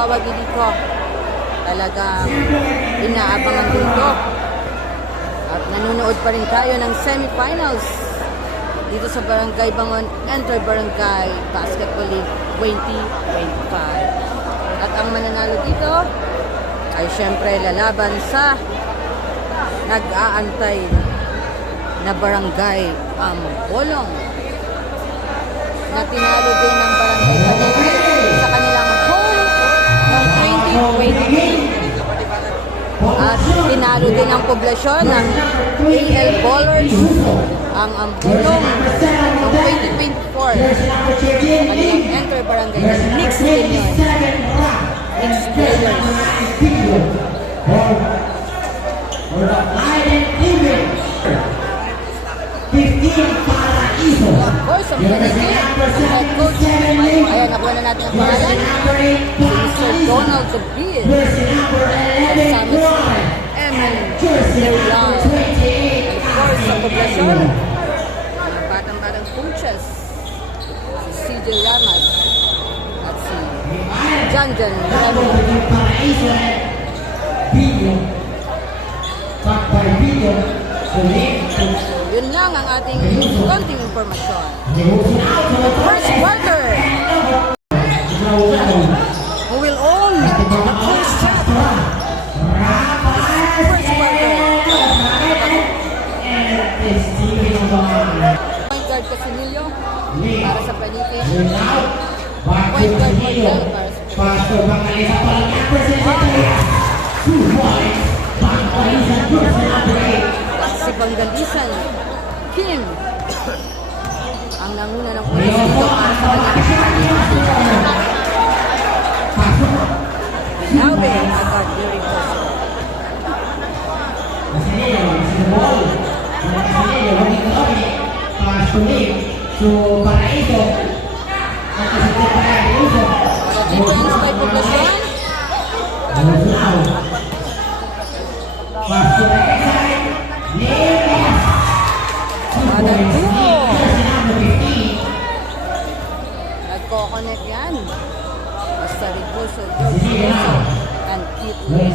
Wawagi dito. Talagang inaabangan dito. At nanonood pa rin tayo ng semifinals dito sa Barangay Bangon Inter-Barangay Basketball League 2025. At ang mananalo dito ay syempre lalaban sa nag-aantay na Barangay Ambolong na tinalo din ng Barangay Palengke sa kanilang home noong 2023. At tinalo din ang poblasyon ng AL Ballers ang Ambolong noong 2024 sa kanilang Inter-Barangay Mixed din yun. Mixed players. Of course, ang Palengke, ang head coach. Ayan, nakuha na natin ang pangalan. Si Sir Donald Gabriel. Kasama si Emily Derian. Of course, sa poblasyon, mga batang-batang coaches. Si CJ Ramas at si Janjan Remo. Yun lang ang ating konting informasyon. First quarter. Who will own the first shot? First quarter. Point guard Casimilio para sa Palengke. Point guard Marcel para sa si Banggalisan Kim ang nanguna ng pulis dito para sa Naube agad during poso. Defense by poblasyon. Madang Dugo. Nagko-connect yan. Basta Rigoso, Rigoso, and Kit and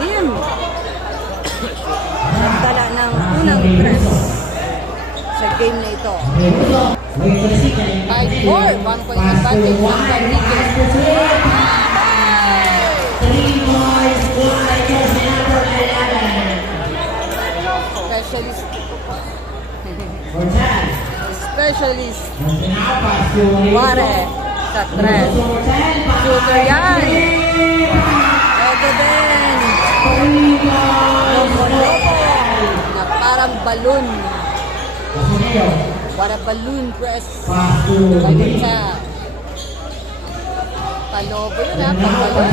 him. Nagdala ng unang press sa game na ito. 5-4, 1 point advantage ng Palengke. Specialist Ware sa 3. Shooter yan. Ito din. Lopo-lopo na parang balloon. What a balloon press. Balloon sa palobo yun ha, pagbalon.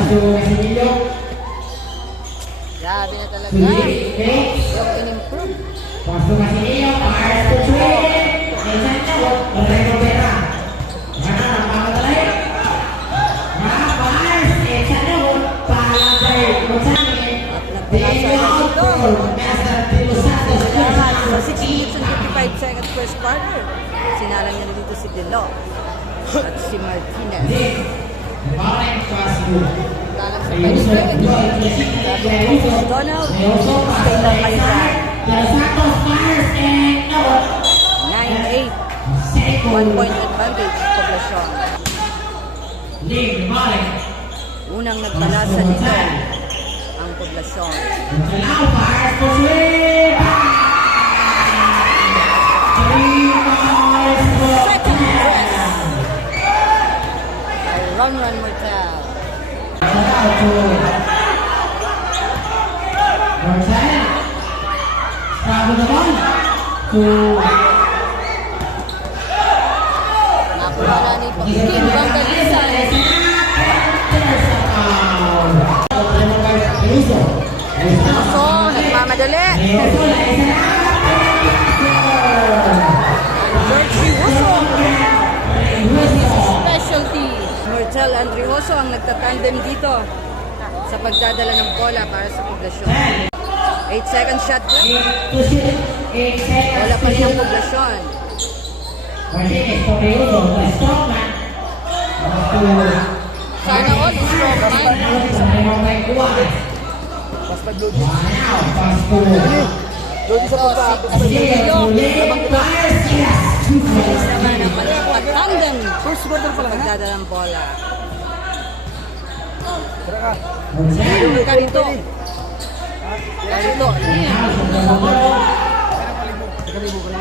Grabe na talaga yung in-improve. At nagpalasa na dito. Sa 6 minutes and 55 seconds first quarter, sinalang niya dito si Delo at si Martinez. Talang sa Palengke, sabi ko si Donald, stay lang kayo dyan. 9-8, 1 point advantage, poblasyon. Unang nagpalasa dito ang poblasyon. Second press by Ronron Martel. Nakuha ni Kim Banggalisan. So, nagmamadali. Specialty. Martel Andrioso ang nagtatandem dito sa pagdadala ng bola para sa poblasyon. 8 seconds shot clock. 8 to shoot. 8 seconds Wala pa to rin ang shoot. poblasyon. Martinez, Torreoso, the strongman. Sana all strongman. Ito si Castillo. Bilis naman ang kanilang patandem. First quarter pa Sa lang, ha? pagdadalang bola. Tara ka. Carito. Carito.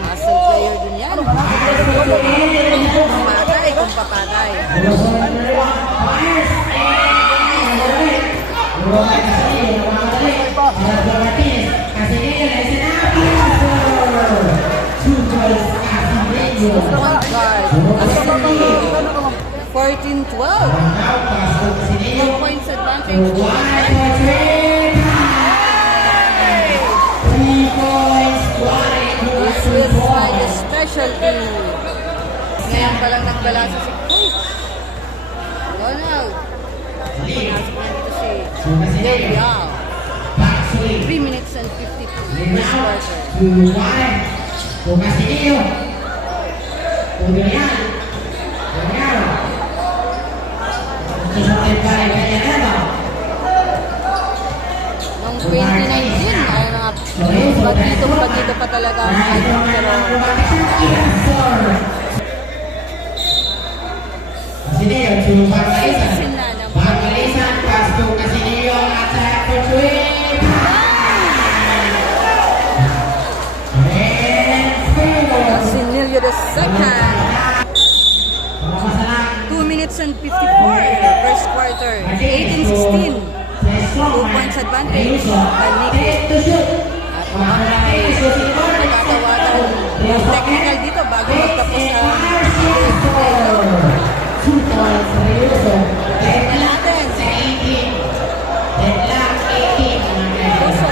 Muscle player din yan. Papatay kung papatay. Point guard. Casilio. 14-12. 4 points advantage. This is like a specialty. Ngayon pa lang nagbalasa si Coach Ronald. Pinasok na dito si Del Real. 3 minutes and 52 this quarter. Noong 2019, ay mga bagito pa talaga ang ating pero ayusin na ng Casilio the second. 2 minutes and 54 first quarter. 18-16. 2 points advantage. Paniki. At mamay matatawagan yung technical dito bago magtapos ang tingnan natin. Puso.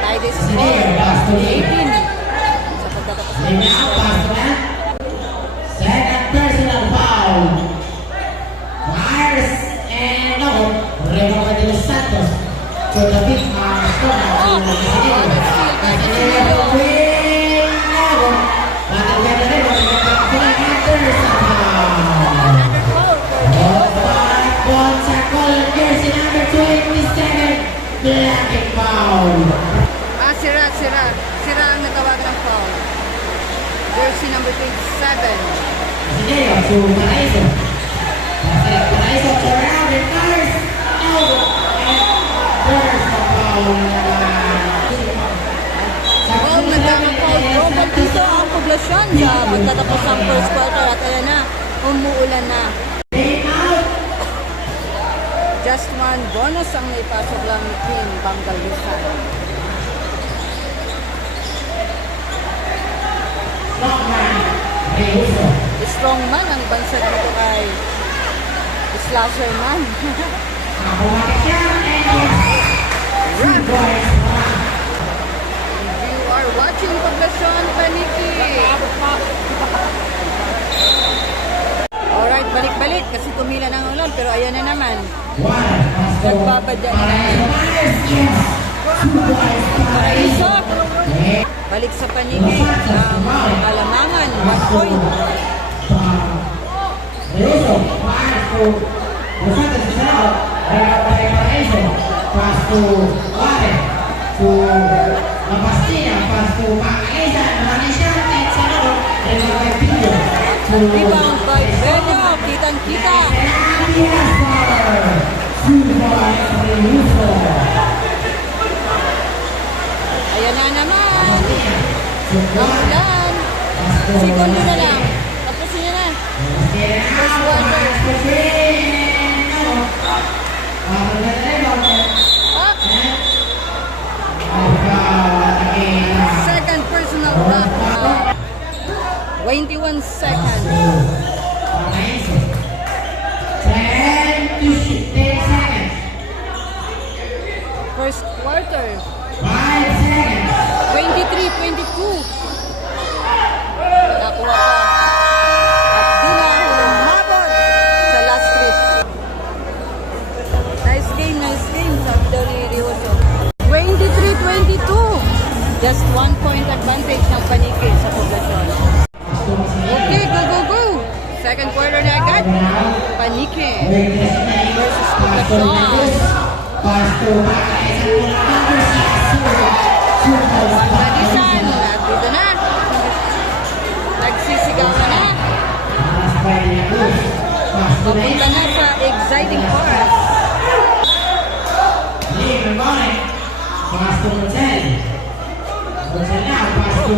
Tie this score. 18. Sa pagtatapos ng Second personal foul. Myers and Remo de los Santos to the big Sira ang natawagan ng foul. Jersey number 27. Oh, nagdamang foul. Robert dito ang poblasyon sa pagtatapos ng first quarter at ayan na, umuulan na. Just one bonus ang naipasok lang ni Team Banggal Rizal. Strong man ang bansa dito kay Slasher man. You are watching Poblacion Paniki. Alright, balik-balik kasi tumila ng ulan pero ayan na naman. Nagbabadya na naman. Paraiso. Balik sa Paniki. Ang Alamangan, 1 point. Rebound by Benyo. Kitang-kita. Ayan na naman. Ang ulan. Segundo na lang. Tapusin niya na. First quarter. Second personal block. 21 seconds. 10 seconds. First quarter. 5 seconds. 23-22. Nakakuha pa. At di na humabot sa last trip. Nice game, sabi daw ni Rioso. 23-22. Just 1 point advantage ng Panique sa poblasyon. Okay, go, go, go! Second quarter na agad. Panique versus poblasyon. Ladisan, dito na. Nagsisigawan na. Papunta na sa exciting part. Pass to Motel. Motel now, pass to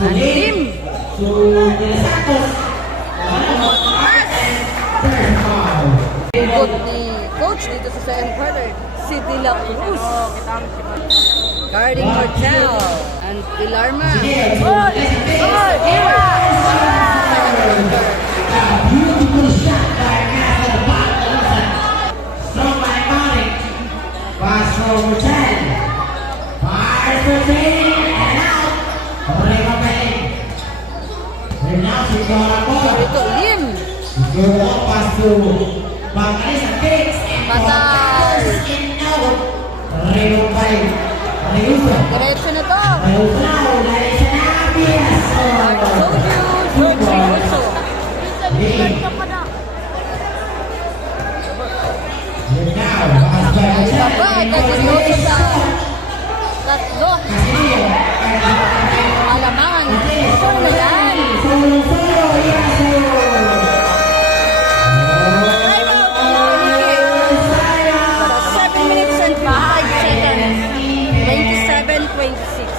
Team. to De Los Santos. Third foul. Good ni coach dito sa second quarter. Si De La Cruz. Guarding Martel. And Pilarma. Oh! Here! Beautiful shot by Casa de Baca. Strong by Malik. Pass for Motel. Fires for Payne and out. Reba Payne. And now she's got a ball. Ito, Lim. Good ball pass to Bangladesh Kicks and Patay. in out. Reba Payne. Reuso. Diretso na to. Reuso now. Larissa Napias. I told you, George Reuso. Now, pass by Motel. Baba, Reuso sa tatlo. Alamangan. Ito na yan. Sa 7 minutes and 5 seconds. 27-26.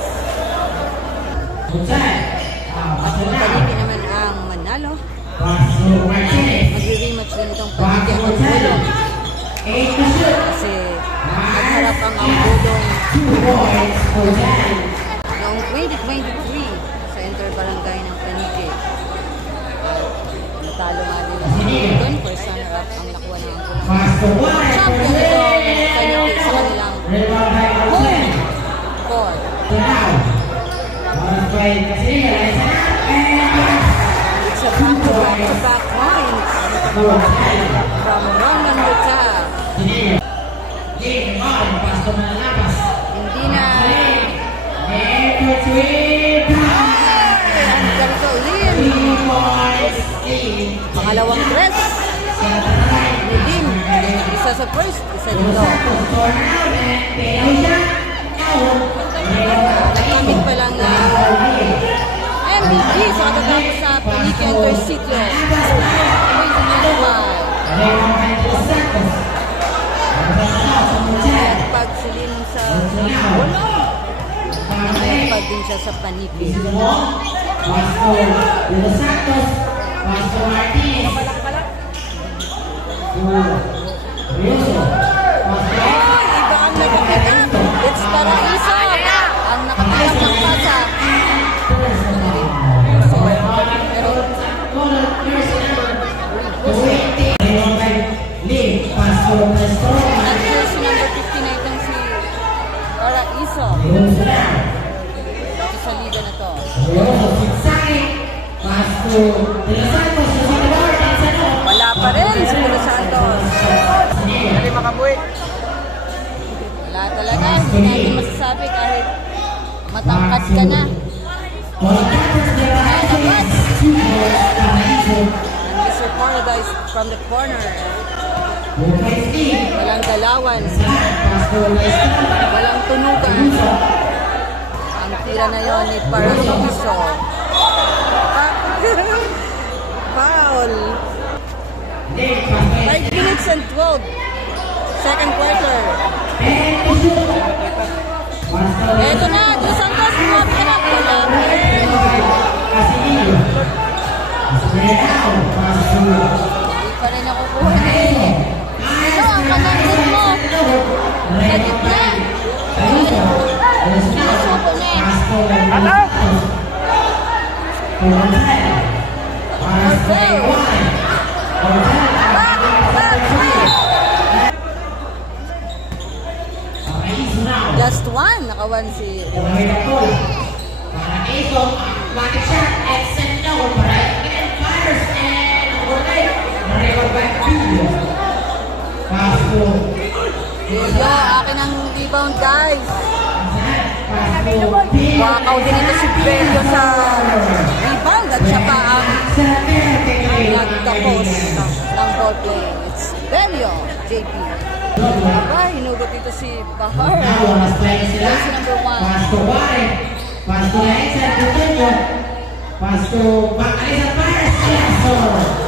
At yung Panique naman ang manalo. Magre-rematch din itong Panique ang Bulong. Kasi nagharap ang Bulong noong 2023 sa Interbarangay ng Panique. Natalo nga din ang Bulong. First runner-up ang nakuha ng Bulong. Champion itong Panique sa kanilang home court. It's a back-to-back points from Roman Rita. Hindi na. Ang ganito, Lim. Pangalawang dress. Ni Lim. Isa sa first, isa dito. Nagamit pa lang MVP sa katatapos sa Panique Intercity. 2025. Pagsilin sa Bulong. Nakayapag din siya sa Panique. Iba ang nagkakita. It's para isa. Ang nakatanggap ng pasa. Nandiyo si number 59 itong si Paraiso. Ito sa liga na to. Wala pa rin si De Los Santos. Wala talaga. Hindi natin masasabi kahit matangkat ka na. Nakabat. And Mr. Paradise from the corner. Walang galawan. Walang tunugan. Ang tira na yon ni Paraiso. Foul. 5 minutes and 12. Second quarter. Eto na, De Los Santos. Lumapit ka na. Wala. Hindi pa rin nakukuha eh. Ano ang kanangkot mo? Sa gitna. Sinusuko na eh. Marcel. Just one. Nakawan si Yo, akin ang rebound, guys. Wakaw din ito si Belio sa rebound at siya pa ang nagtapos ng ball play. It's Belio, JP. Aba, hinugot dito si Bahar. Jersey number 1.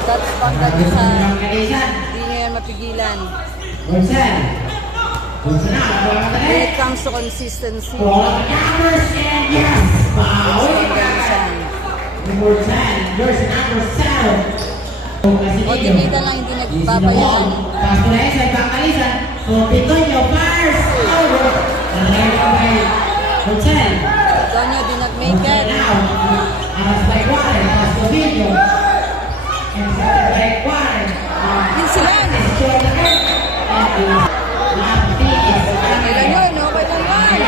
That's Bangladesan. Hindi niya yan mapigilan. When it comes to consistency, Bangladesan. O tikita lang hindi nagbabayaran. Tonyo did not make it. Yun sila. Kailan yun? Okay lang yan.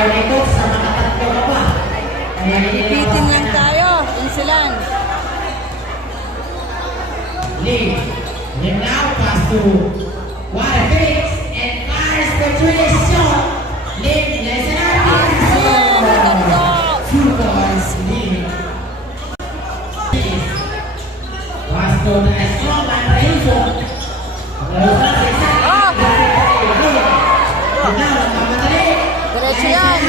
Bitin lang tayo. Yun sila. Lee now pass to Water Felix and fires the three shot. Lee, listen up. Two points, Lee. Pass to the strong man, Raizo. Diretso yan.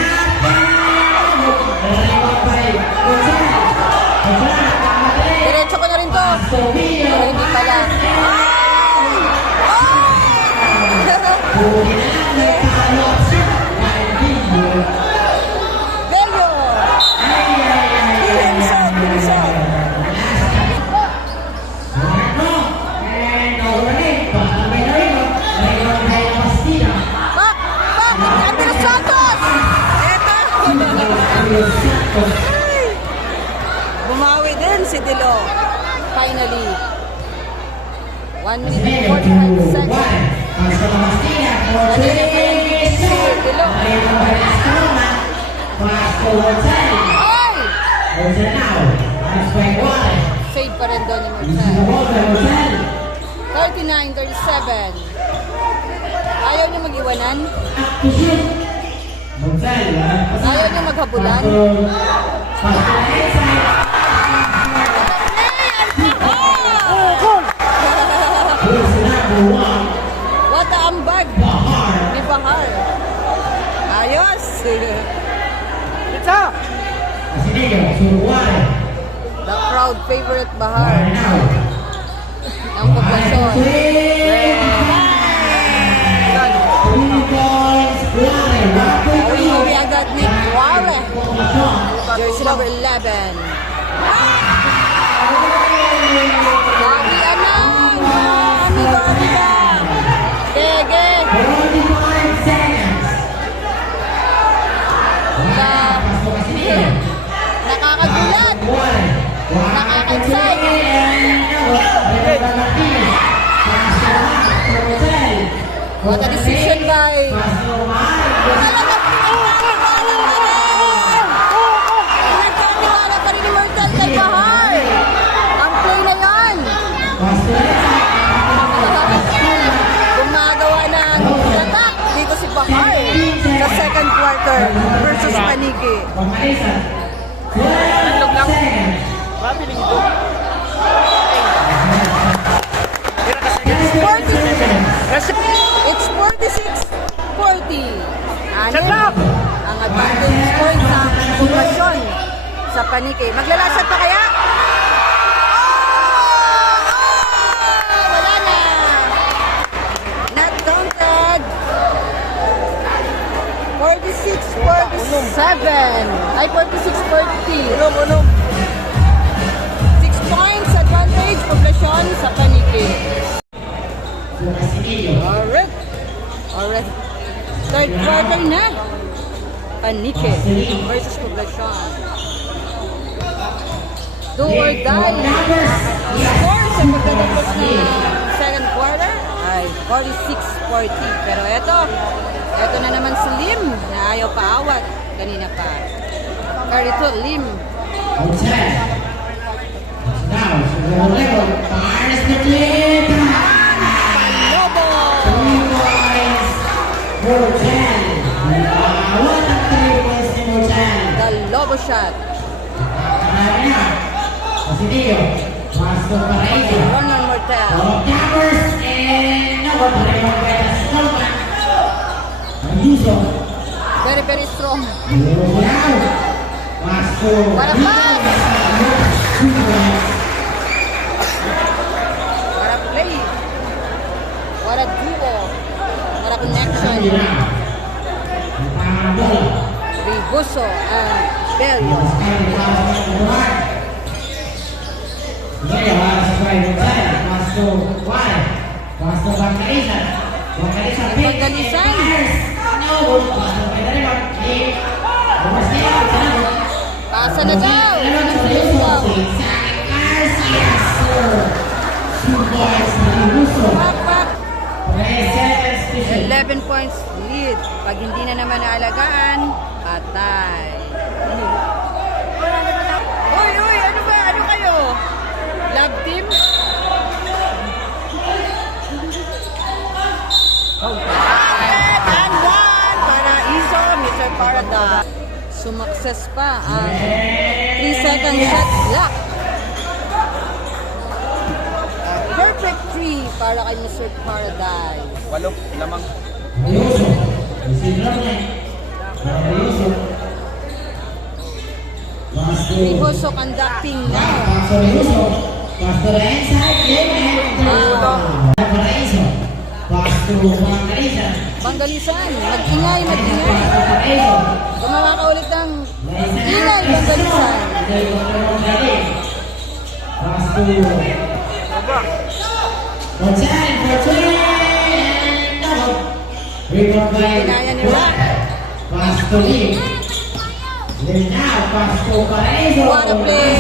Diretso ko na rin to. Pero hindi pala. Belio! Bilisan! Andres Santos! Eto! Bumawi din si Dilo. Finally. 1 minute 45 seconds. Ay! Fade pa rin doon ni Marcel. 39-37. Ayaw niyo mag-iwanan? Ayaw niyo maghabulan? What a ambag ni Bahar. Ayos. Ito. The crowd favorite Bahar. Ang populasyon. Uwi agad ni Wale. Jersey number 11. Dami anang. Gege. Nakakagulat. Nakaka-excite. What a decision by Nagkakilala pa rin ni Martel kay Bahar. Ang play na yan. Gumagawa ng attack dito si Bahar sa second quarter versus Paniki. Nandog lang. Mabiling ito. It's 46-40. Ang advantage points ng Poblasyon sa Paniki. Maglalasad pa kaya? Wala na. Not counted. 46-47. Ay, 46-40. 6 points advantage Poblasyon sa Paniki. Alright. Third quarter na. Paniki versus Poblasyon. Do or die. Score sa pagkatapos ng second quarter ay 46-40. Pero eto na naman si Lim na ayaw paawat. Kanina pa. Carito Lim. Now, so level, fires the clip. Mortal. What ang 3 points ni Mortal? The Lobo Shot. Marami na. Pasilio. Pasok para ito. Ronald Mortel. Towers and no, pareho kaya Strongman. Ayuso. Very, very strong. Wow. Pasok. What a pass! What a play! What a duo! What a connection! Ribuso and Bello. Pasa na daw! Pak, pak! 11 points lead. Pag hindi na naman naalagaan, patay. Uy, uy! Ano ba? Ano kayo? Love team? And one! Paraiso, Mr. Paradise. Sumakses pa ang 3-second shot clock. Perfect 3 para kay Mr. Paradise. 8 lamang. Ayuso. Isidro. Ayuso. Ribuso conducting now. Pastor Ayuso. Pastor inside game and Paraiso. Pastor Pangalisan. Bangalisan, mag-ingay, mag-ingay. Pastor Paraiso. Gumawa ka ulit ng ingay, Bangalisan. Pastor. Mortal, Rebound by Kinaya nila. Pastor Lee. Then now, Pastor Paraiso. What a play!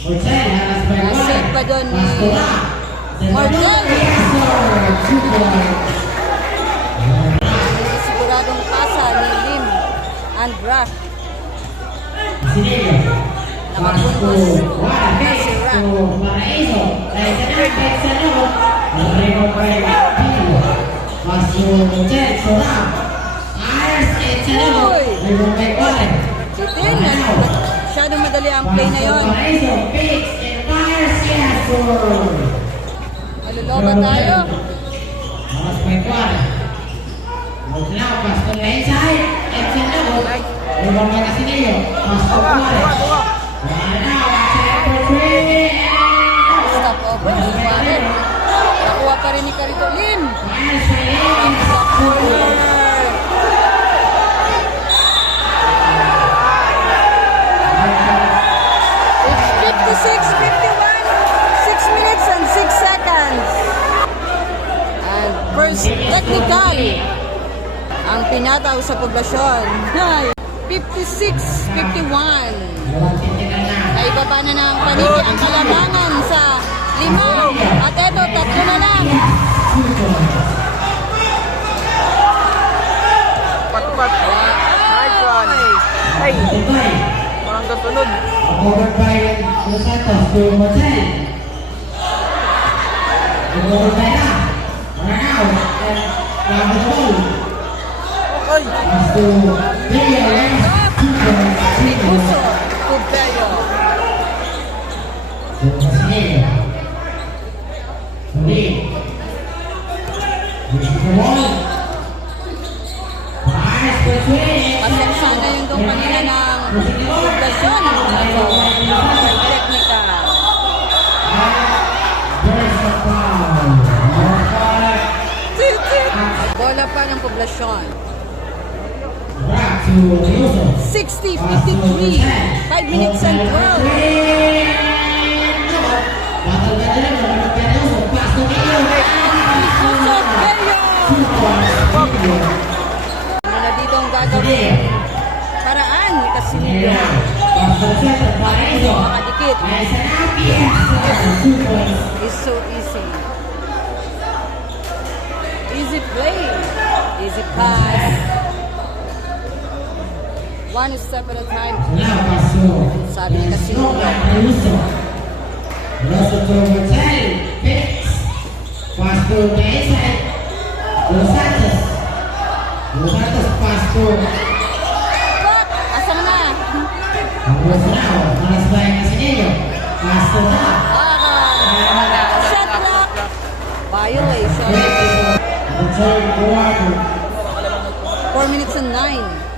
Mortal, halas by Nasave pa doon ni Mortal. Siguradong pasa ni Lim and Raf. Nakapuntos na si Raf. Uy! Si Tin, masyadong madali ang play na yon. Maluloba tayo. Stop over, Suarez. Nakuha pa rin ni Carito Lim. Stop corner. It's 56-51. 6 minutes and 6 seconds. And first technical ang pinataw sa poblasyon. 56-51. Naibaba na ng paniki ang kalamangan sa 5. At eto, 3 na lang. Pat-pat. Nice one. Ay, parang gasunod. Over by Los Santos to Mortal. Over by now. Now, grab the ball. Ay, As to Bello, Ribuso, Cubello. Pasilio. Lee. This is the ball. Pass between. Pasensya na yung doon kanina ng poblasyon. Technical. There's the foul. Bola pa ng poblasyon. Back to Ayuso. 60-53. 5 minutes and 12. Battle ka dyan, marami ka Ayuso. Pass to Bello. Ribuso, Bello. Ano na dito ang gagawin? Paraan ni Casimiro. Makadikit. It's so easy. Easy play. Easy pass. One step at a time. Sabi ni Casimiro. Russell to Martel. Phoenix. Pass to the inside. Dos Santos. Dos Santos pass to Asa na? Bolsonaro. Malas ba yung Casinello? Pass to Rock. Shot clock. Violation. The third quarter. 4 minutes and 9.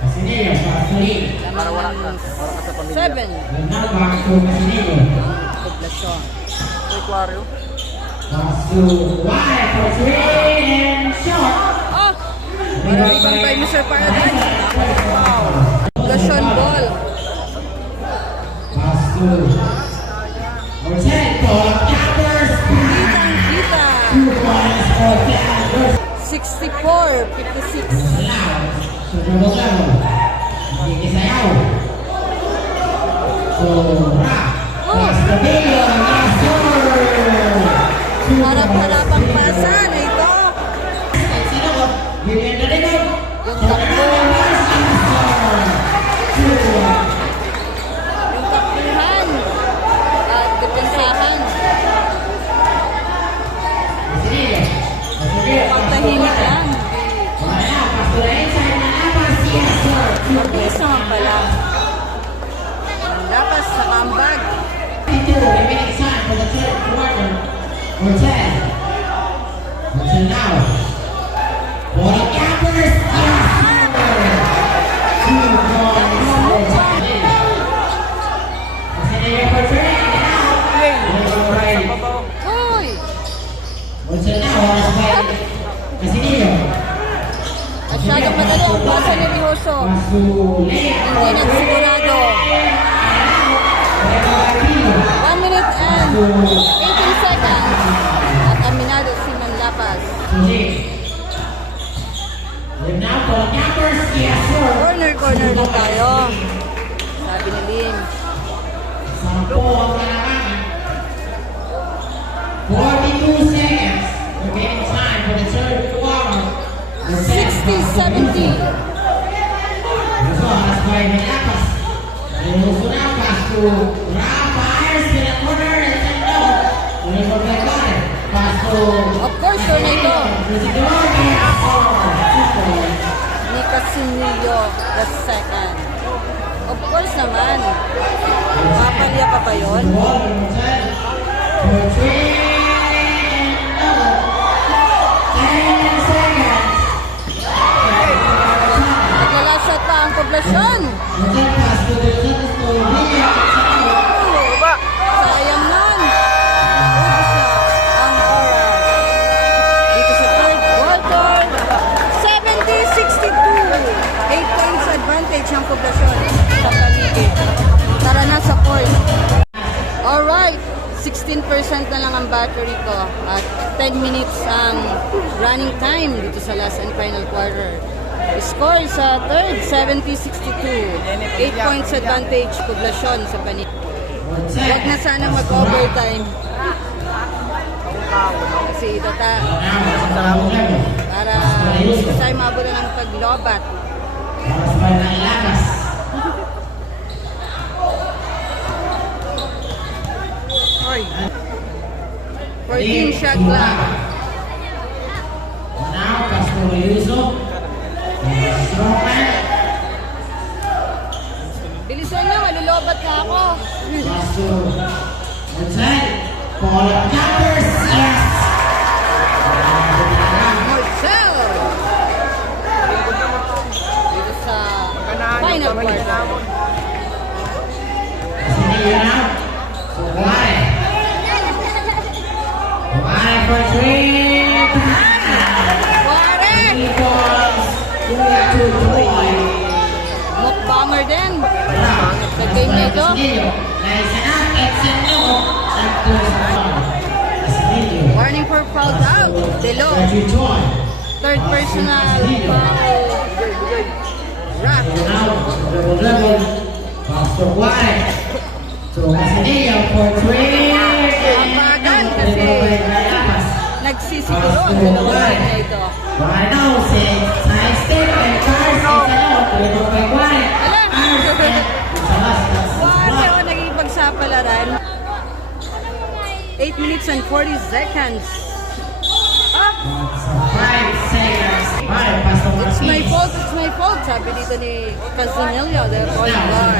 Casinello pass to Lee. Para wala ka sa pamilya. 7. And now back to Casinello. Poblasyon. Aquario. Pass to Wyatt for three and shot. Oh! Marami bang by Mr. Paradise? Wow. Poblasyon ball. Pass to Martel. Ball Cappers. Kitang-kita. 2 points for Cappers. 64-56. Now, so double level. Ikisayaw. So, Rock. Pass to Belo. Yes, sir. Harap-harapang pasa na ito. Sino ko? Julian Dalinog. Yung takbo. Yung takbuhan. At depensahan. Pagtahimik lang. Mabilis naman pala. Ang lakas sa kambag. Uy! Masyadong madali ang pasa ni Rioso. Hindi nagsigurado. 1 minute and 18 seconds. At aminado si Manlapas. Corner lang tayo. Sabi ni Lynn. 42 seconds. Remaining time for the third quarter. 60-70. That's by Malapas. Pass to Rafa Ayers in the corner and then no. Pass to Of course, tornado. Ni Casinillo the second. Of course naman. Papalya pa ba yun? Naglalasat pa ang poblasyon. Baba. Sayang nun. Ubus na ang oras. Dito sa third quarter. 70-62. 8 points advantage ang poblasyon sa paligid. Tara na sa fourth. Alright. 16% na lang ang battery ko at 10 minutes ang running time dito sa last and final quarter. Score sa third, 70-62. 8 points advantage poblasyon sa panig. Huwag na sana mag-overtime. Kasi ito para gusto tayo mabutan ng paglobat. Ay. 14 shot lang. Now, Castro Yuso. Strongman. Bilisan nyo, malulobat na ako. Castro. Outside. Paul Cappers. Yes. Marcel! Dito sa final quarter. Casinillo now. Why? Why for three? Ware! 3 points. 2 points. Mukbanger din. Sa game na ito. Warning for foul out. Below. Third personal foul. Rock. Apagan kasi nagsisiguro ang dalawang game na ito. Ware o naging pagsapalaran. 8 minutes and 40 seconds. Ah, 5 seconds. Para Pastor it's my Martinez. fault, it's my fault. Sabi dito ni Casinelio, the point guard.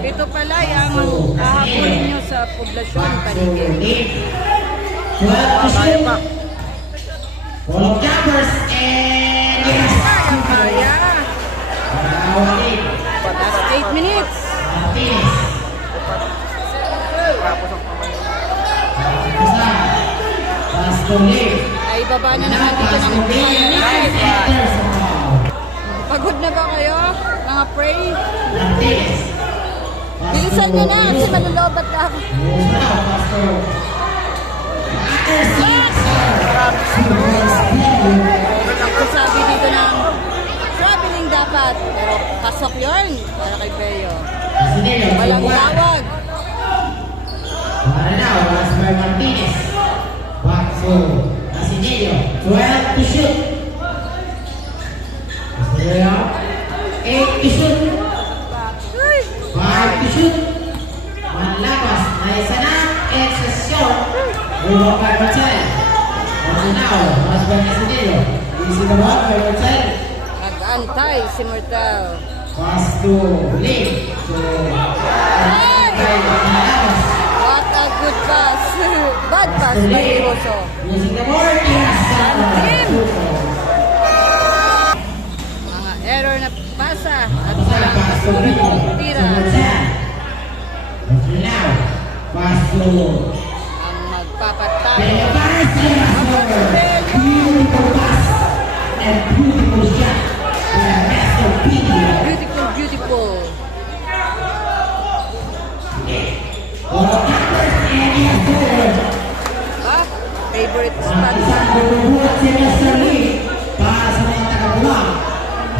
Pito pala yung hahapunin nyo sa poblasyon, paligid. 12 to Kaya pa. shoot. Full of jumpers and yes. Kaya, Awalin. last 8 minutes. Martinez. Tapos ang kamay. Isa. Pastor Lee. Ay, baba na naman dito ng Pastor Lee. minutes. Enters the ball. Pagod na ba kayo? Mga pray? Martinez. Bilisan nyo na kasi malulobat na ako. Moves now, Pastor. Ito sabi dito ng traveling dapat. Pero pasok yun para kay Beo. Casinello. Walang tawag. Para now, last by Martinez. Back to Casinello. 12 to shoot. Casinello. 8 to shoot. Uy! 5 to shoot. One lapas. Nice enough. It's a short. Move by Martel. Also now, last by Casinello. Easy the ball by Martel. Nag-antay si Mortel. Pass to Lee. To Lapas. What a good pass. Bad pass by Iroso. Using the board. Yes. Mga error na pasa at walang kasunod ng tira. Now, pass to Ang magpapatalo. Beautiful pass and beautiful shot. Master Peter. Beautiful, beautiful. Ah, favorite spot. Isang bubuhat si Mr. Lee para sa mga taga-buwang.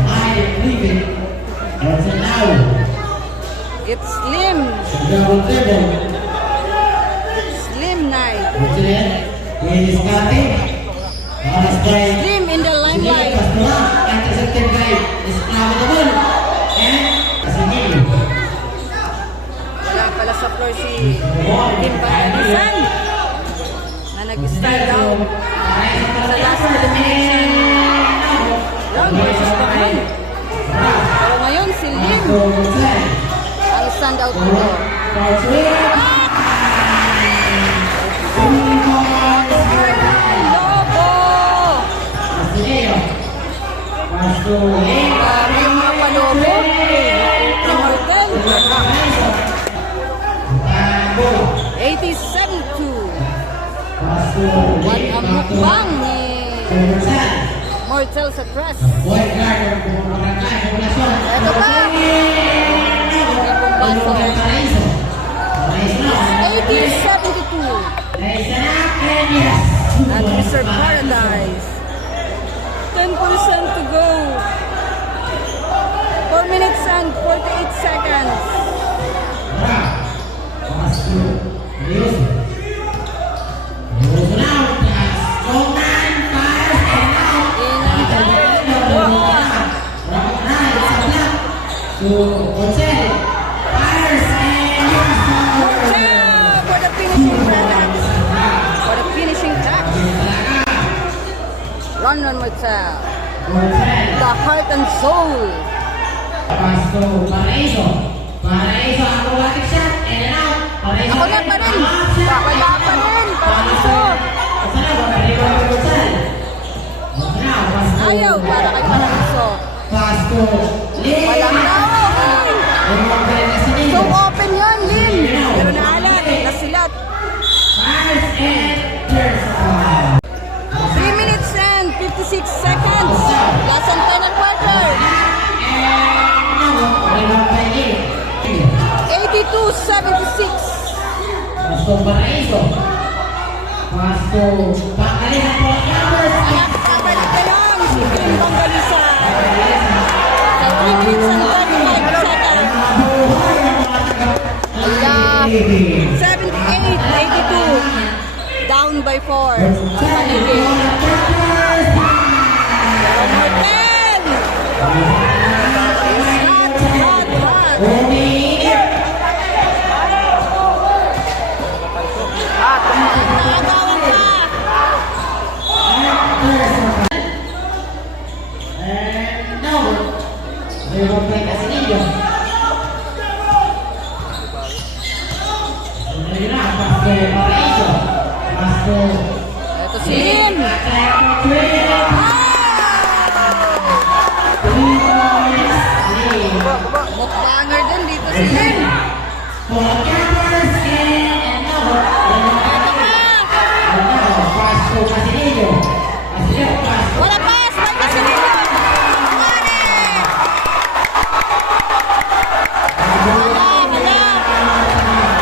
I believe it. And so now, It's Slim. double dribble. Slim night. Betul ini sekali. Harus baik. Slim in the limelight. Intercepted by Islam Tabun. And Casinello. Wala pala sa floor si Kim Pangalisan na nag-start out sa last elimination round versus Bacman. Pero ngayon si Lim ang stand out dito. Lobo! Grabe yung mga palobo ni Martel. 87-2. One ang mukbang ni Mortel sa press. Ito pa! May pumbaso. 18-72. At Mr. Paradise. 10% to go. 4 minutes and 48 seconds. For the finishing touch. For the finishing touch. Run Mortel. The heart and soul. Ako na pa rin. Wala pa rin. Paraiso. Ayaw para kay Paraiso. Walang tawag. So open yun, Lin. Pero naalat. Nasilat. 3 minutes and 56 seconds. Last and final quarter. 82-76. Pasto Paraiso. Pasto Pangalinan po ang numbers. Balik na lang si Kim Pangalisan. Sa 3 minutes and 35 seconds. Ala, 78-82. Down by 4. Ang paligid. Pero Mortel! Hot, hot, hot. Rebound by Casinillo. Sunod na, Pasto Paraiso. Pasto. Ito si Lim. Mukbanger din dito si Lim. For campers and another. Pasto Casinillo. Casinillo, Pasto. Wala pass! May Casinillo! Mane! Wala!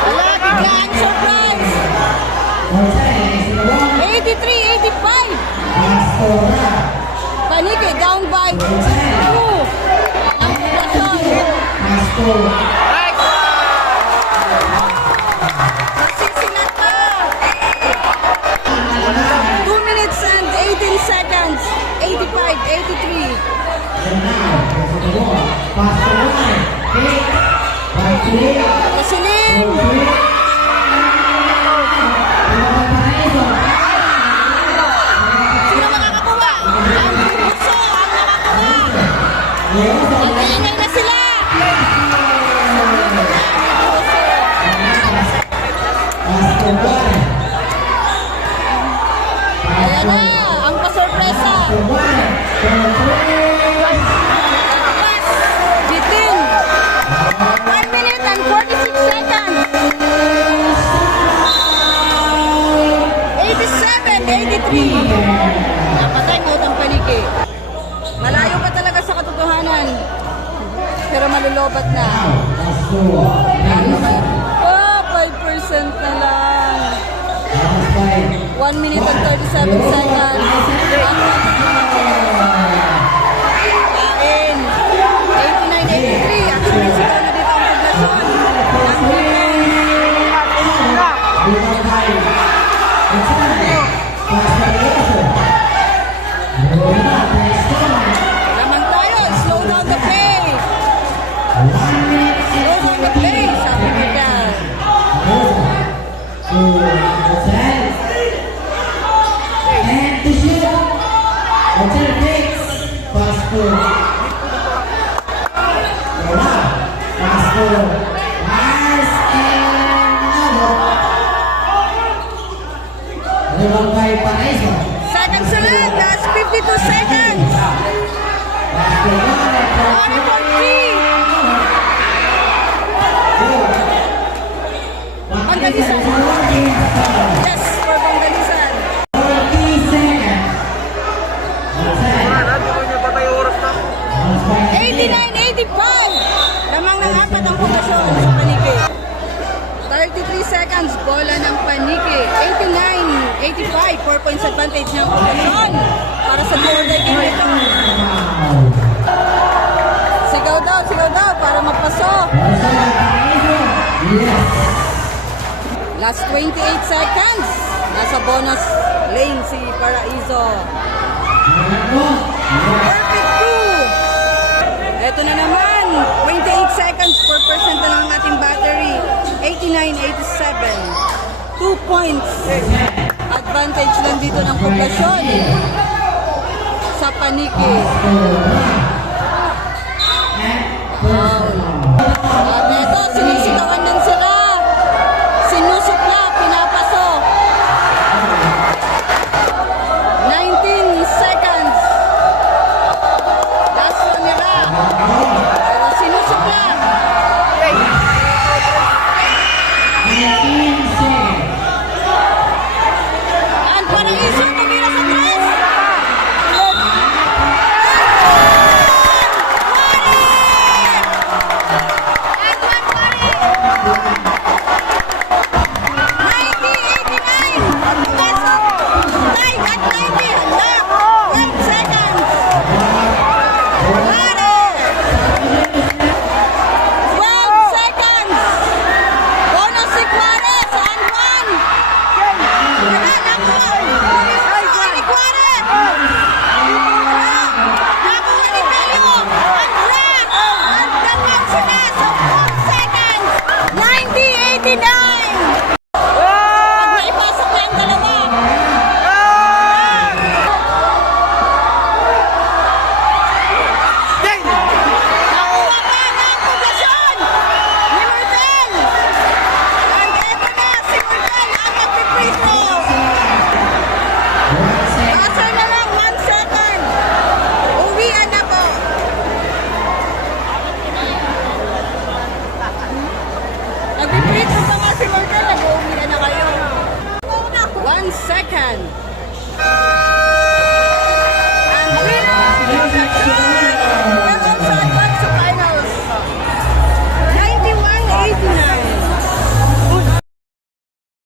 Wala! Biglaan surprise! 83-85! Pasto na. Panike down by 2. Ang pagkasal. Pasto. Nasisinat na! 2 minutes and 18 seconds. 85-83. And now, for the ball. Pasto one. Big. By three. Ito si Lim. Sino makakakuha? Ang puso ang nakakuha. Nag-iingay na sila. Pasto one. Ayan na, ang pasorpresa. Pasto one. For three. Bitin. 1 minute and 46 seconds. 87-83. Napatay mo ang Panike. Malayo pa talaga sa katotohanan. Pero malulobat na. Pasto. Ano ba? Oh, 5% na lang. 1 minute and 37 seconds. Kain. 89-83. Actually, sila na dito ang poblasyon. Ang Naman tayo. Slow down the play. Slow down the play. Sabi ko dyan. And to shoot. Hotel takes. Pasto. Wala. Pasto. Pass and another. Rebound by Paraiso. Seconds na lang. That's 52 seconds. Pasto one. Only for 3. Pangganisan. Yes, for Pangganisan. 40 seconds. Ano niyo ba tayo oras na? 89-85. Lamang ng apat ang poblasyon sa Panike. 33 seconds, bola ng Panike. 89-85, 4 points advantage ng poblasyon para sa border game nito. Sigaw daw, para magpasok. Yes. Last 28 seconds. Nasa bonus lane si Paraiso. Perfect 2. Ito na naman. 28 seconds, 4% na lang ang ating battery. 89-87. 2 points. Advantage lang dito ng poblasyon sa Panike. At ito, sinisigawan din sila. Sinusok niya, pinapasok. 19 seconds. Last one nila. Pero sinusok niya. 19 seconds. Ang Paraiso, tumira sa tres.